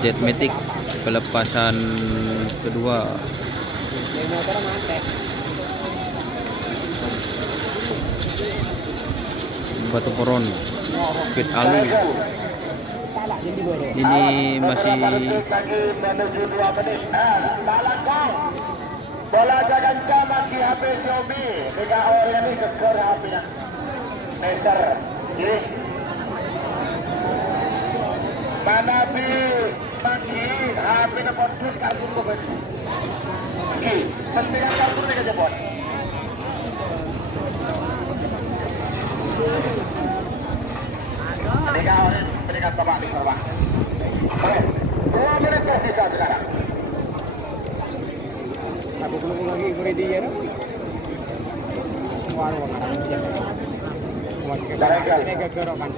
Jet Matic pelepasan kedua. Batu Poron, Fit Ali. Ini masih menuju 2 menit. Bola jangan maki HP Xiaomi. Tiga orang ini keker HP-nya. Neser. Mana bi maki HP-nya konflik kartu covid. Oke, penting kartu ini kejebot. Tiga orang berikan tebak di terbang. Oke, 2 menit tersisa sekarang. Aku belum lagi ready ya. Waduh, ini kegerakan.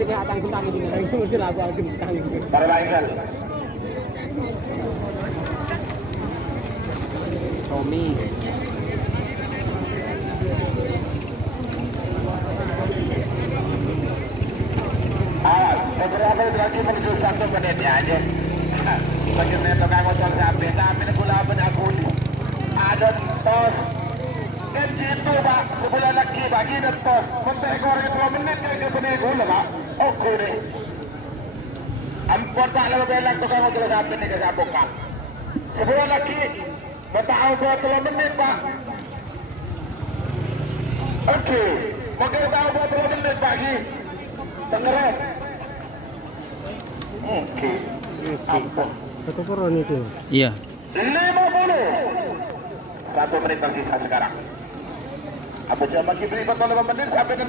Kelihatan kentang ini, itu mesti lagu kentang itu. Perbaikan. Tommy. Beberapa lagi menuju 1 menit ya aja. Bagaimana tukang motor sampai ini pula penakuli. Ada tos. Kan gitu pak, sebulan lagi bagi dan tos. Mentekor 2 menit kan dia gula pak. Oke deh. Ampun pak, lalu belak tukang motor sampai ini kesabungkan. Sebulan lagi, bertahu 2 menit pak. Oke, mungkin tahu 2 menit pagi. Tenggelam. Oke. Ampun. Batu Poron itu. Iya. 50. 1 menit tersisa sekarang. Abu Jamal beri betul 5 menit sampai ke